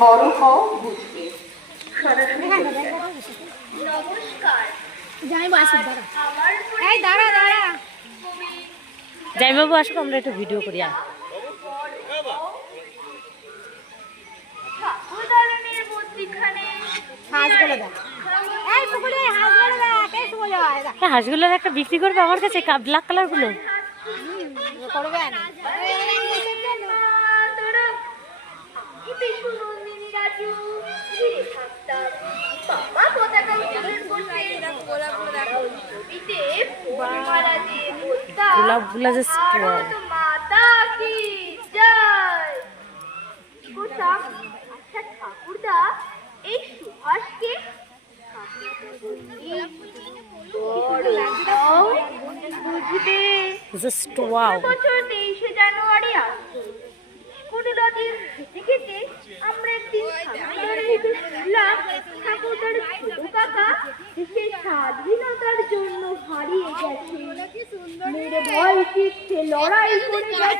বড় হও বুঝবে। নমস্কার। জামাইবাবু আসুক, আমরা একটু ভিডিও করি। ঠাকুরদালানের মধ্যিখানে হাঁসগুলোর একটা বিক্রি করবে আমার কাছে, ব্ল্যাক কালার গুলো। গোলাপগুলো জাস্ট মাতা কি জয়। আচ্ছা ঠাকুরদা, এই সুভাষকে বুঝবে। Just wow. বছর 23শে জানুয়ারি আসতো। স্কুটি নদীর খেতে খেতে আমরা একদিন শুনলাম ঠাকুরদার ছোট কাকা দেশের স্বাধীনতার জন্য হারিয়ে গেছে, মেরে ভয় শিখছে, লড়াই করে গেছে।